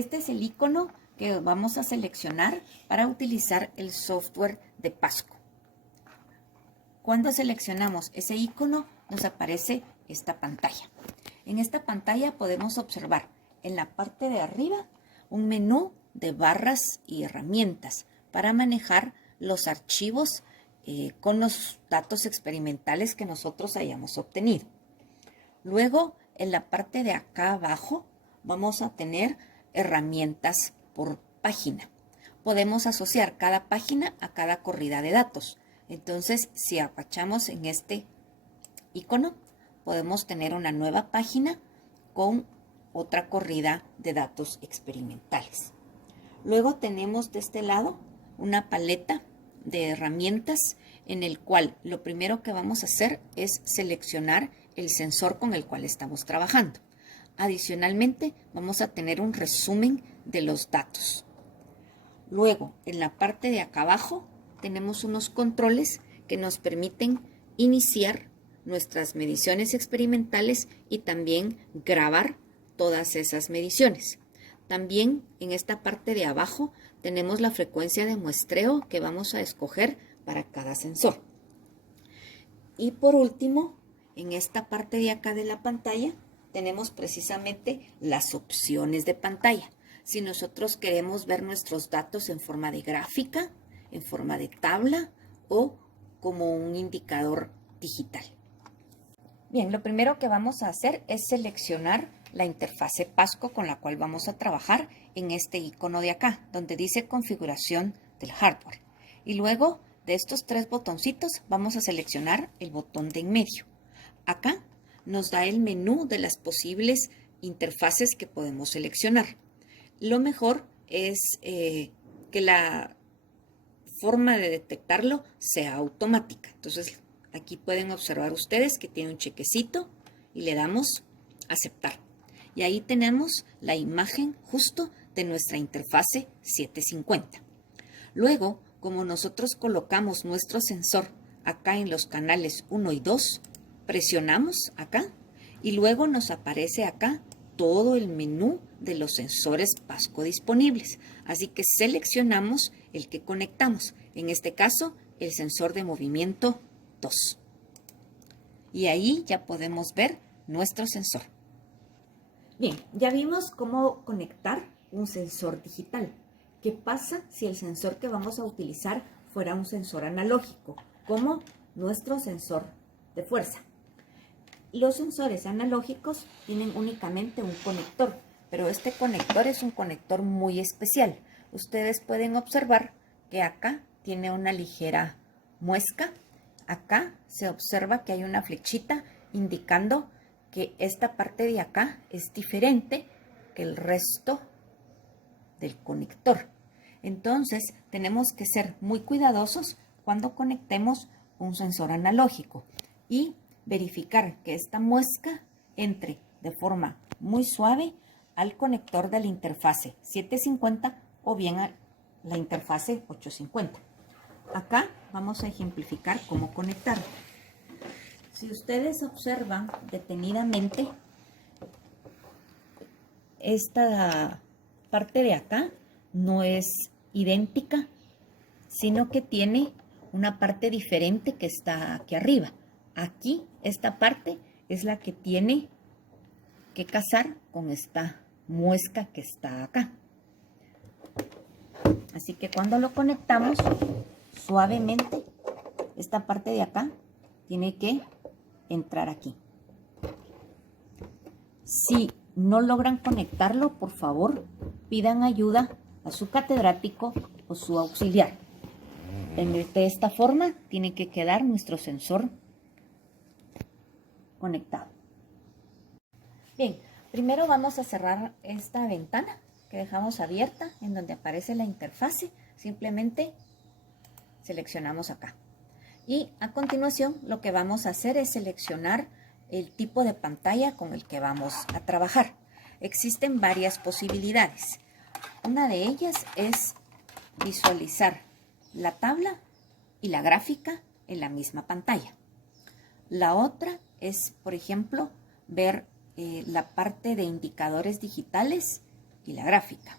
Este es el icono que vamos a seleccionar para utilizar el software de Pasco. Cuando seleccionamos ese icono, nos aparece esta pantalla. En esta pantalla podemos observar en la parte de arriba un menú de barras y herramientas para manejar los archivos con los datos experimentales que nosotros hayamos obtenido. Luego, en la parte de acá abajo, vamos a tener herramientas por página. Podemos asociar cada página a cada corrida de datos. Entonces, si apachamos en este icono, podemos tener una nueva página con otra corrida de datos experimentales. Luego tenemos de este lado una paleta de herramientas en el cual lo primero que vamos a hacer es seleccionar el sensor con el cual estamos trabajando. Adicionalmente, vamos a tener un resumen de los datos. Luego, en la parte de acá abajo, tenemos unos controles que nos permiten iniciar nuestras mediciones experimentales y también grabar todas esas mediciones. También en esta parte de abajo tenemos la frecuencia de muestreo que vamos a escoger para cada sensor. Y por último, en esta parte de acá de la pantalla, tenemos precisamente las opciones de pantalla. Si nosotros queremos ver nuestros datos en forma de gráfica, en forma de tabla o como un indicador digital. Bien, lo primero que vamos a hacer es seleccionar la interfase Pasco con la cual vamos a trabajar en este icono de acá, donde dice configuración del hardware. Y luego de estos tres botoncitos vamos a seleccionar el botón de en medio. Acá nos da el menú de las posibles interfaces que podemos seleccionar. Lo mejor es que la forma de detectarlo sea automática. Entonces, aquí pueden observar ustedes que tiene un chequecito y le damos aceptar. Y ahí tenemos la imagen justo de nuestra interfase 750. Luego, como nosotros colocamos nuestro sensor acá en los canales 1 y 2, presionamos acá y luego nos aparece acá todo el menú de los sensores Pasco disponibles. Así que seleccionamos el que conectamos, en este caso el sensor de movimiento 2. Y ahí ya podemos ver nuestro sensor. Bien, ya vimos cómo conectar un sensor digital. ¿Qué pasa si el sensor que vamos a utilizar fuera un sensor analógico, como nuestro sensor de fuerza? Los sensores analógicos tienen únicamente un conector, pero este conector es un conector muy especial. Ustedes pueden observar que acá tiene una ligera muesca. Acá se observa que hay una flechita indicando que esta parte de acá es diferente que el resto del conector. Entonces, tenemos que ser muy cuidadosos cuando conectemos un sensor analógico y verificar que esta muesca entre de forma muy suave al conector de la interfase 750 o bien a la interfase 850. Acá vamos a ejemplificar cómo conectar. Si ustedes observan detenidamente, esta parte de acá no es idéntica, sino que tiene una parte diferente que está aquí arriba. Aquí, esta parte es la que tiene que casar con esta muesca que está acá. Así que cuando lo conectamos, suavemente, esta parte de acá tiene que entrar aquí. Si no logran conectarlo, por favor, pidan ayuda a su catedrático o su auxiliar. De esta forma tiene que quedar nuestro sensor conectado. Bien, primero vamos a cerrar esta ventana que dejamos abierta en donde aparece la interfase. Simplemente seleccionamos acá. Y a continuación lo que vamos a hacer es seleccionar el tipo de pantalla con el que vamos a trabajar. Existen varias posibilidades. Una de ellas es visualizar la tabla y la gráfica en la misma pantalla. La otra es, por ejemplo, ver la parte de indicadores digitales y la gráfica.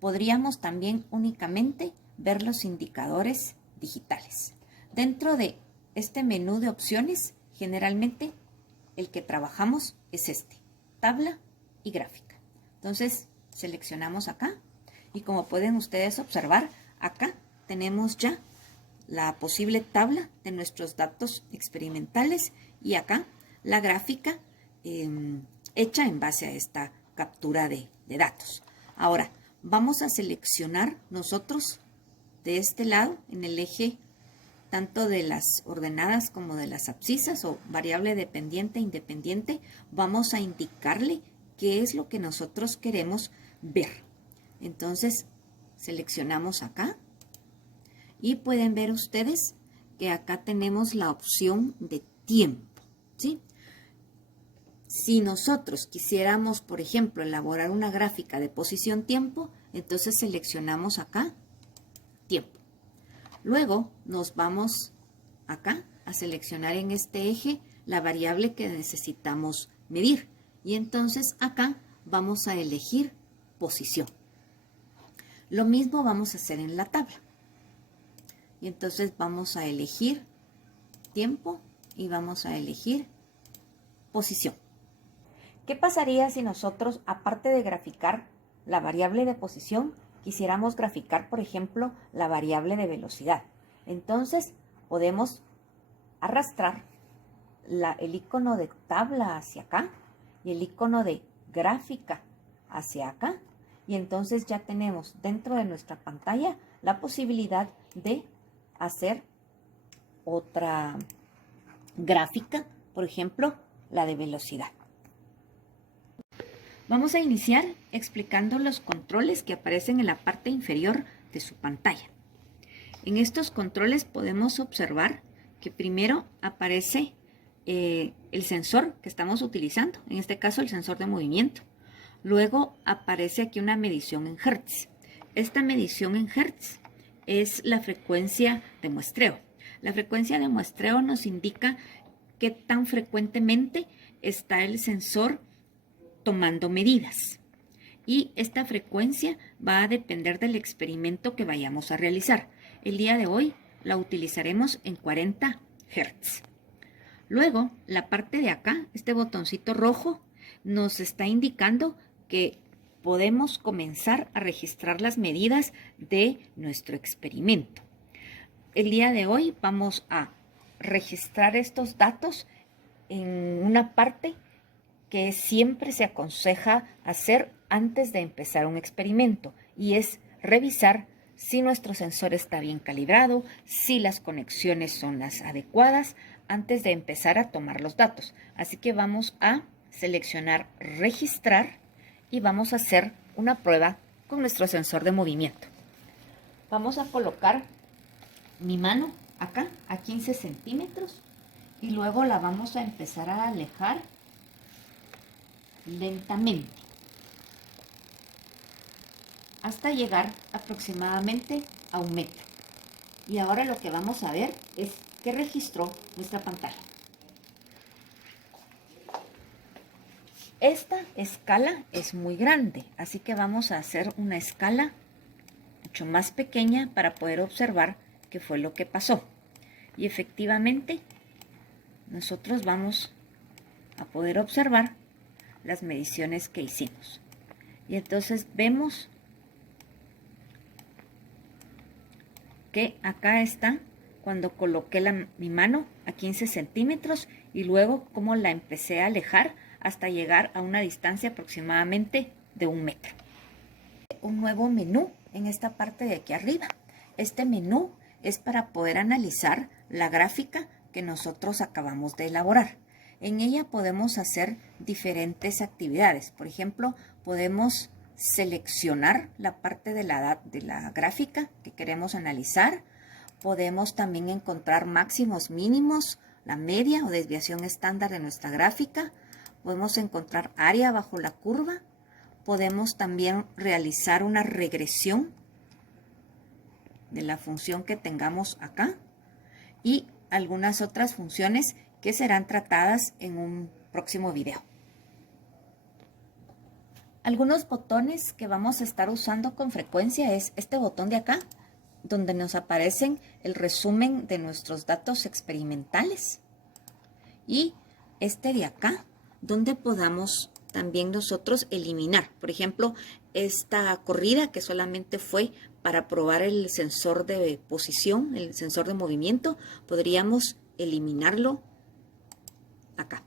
Podríamos también únicamente ver los indicadores digitales. Dentro de este menú de opciones, generalmente el que trabajamos es este, tabla y gráfica. Entonces seleccionamos acá y como pueden ustedes observar, acá tenemos ya la posible tabla de nuestros datos experimentales y acá la gráfica hecha en base a esta captura de datos. Ahora, vamos a seleccionar nosotros de este lado, en el eje tanto de las ordenadas como de las abscisas o variable dependiente e independiente, vamos a indicarle qué es lo que nosotros queremos ver. Entonces, seleccionamos acá y pueden ver ustedes que acá tenemos la opción de tiempo, ¿sí? Si nosotros quisiéramos, por ejemplo, elaborar una gráfica de posición-tiempo, entonces seleccionamos acá tiempo. Luego nos vamos acá a seleccionar en este eje la variable que necesitamos medir. Y entonces acá vamos a elegir posición. Lo mismo vamos a hacer en la tabla. Y entonces vamos a elegir tiempo y vamos a elegir posición. ¿Qué pasaría si nosotros, aparte de graficar la variable de posición, quisiéramos graficar, por ejemplo, la variable de velocidad? Entonces podemos arrastrar el icono de tabla hacia acá y el icono de gráfica hacia acá. Y entonces ya tenemos dentro de nuestra pantalla la posibilidad de hacer otra gráfica, por ejemplo, la de velocidad. Vamos a iniciar explicando los controles que aparecen en la parte inferior de su pantalla. En estos controles podemos observar que primero aparece el sensor que estamos utilizando, en este caso el sensor de movimiento. Luego aparece aquí una medición en Hertz. Esta medición en Hertz es la frecuencia de muestreo. La frecuencia de muestreo nos indica qué tan frecuentemente está el sensor tomando medidas. Y esta frecuencia va a depender del experimento que vayamos a realizar. El día de hoy la utilizaremos en 40 Hz. Luego, la parte de acá, este botoncito rojo, nos está indicando que podemos comenzar a registrar las medidas de nuestro experimento. El día de hoy vamos a registrar estos datos en una parte que siempre se aconseja hacer antes de empezar un experimento, y es revisar si nuestro sensor está bien calibrado, si las conexiones son las adecuadas antes de empezar a tomar los datos. Así que vamos a seleccionar registrar y vamos a hacer una prueba con nuestro sensor de movimiento. Vamos a colocar mi mano acá a 15 centímetros y luego la vamos a empezar a alejar lentamente hasta llegar aproximadamente a 1 metro. Y ahora lo que vamos a ver es que registró nuestra pantalla. Esta escala es muy grande, así que vamos a hacer una escala mucho más pequeña para poder observar qué fue lo que pasó. Y efectivamente, nosotros vamos a poder observar las mediciones que hicimos. Y entonces vemos que acá está cuando coloqué mi mano a 15 centímetros y luego cómo la empecé a alejar hasta llegar a una distancia aproximadamente de 1 metro. Un nuevo menú en esta parte de aquí arriba. Este menú es para poder analizar la gráfica que nosotros acabamos de elaborar. En ella podemos hacer diferentes actividades. Por ejemplo, podemos seleccionar la parte de la gráfica que queremos analizar. Podemos también encontrar máximos, mínimos, la media o desviación estándar de nuestra gráfica. Podemos encontrar área bajo la curva. Podemos también realizar una regresión de la función que tengamos acá y algunas otras funciones que serán tratadas en un próximo video. Algunos botones que vamos a estar usando con frecuencia es este botón de acá, donde nos aparecen el resumen de nuestros datos experimentales. Y este de acá, donde podamos también nosotros eliminar. Por ejemplo, esta corrida que solamente fue para probar el sensor de posición, el sensor de movimiento, podríamos eliminarlo acá.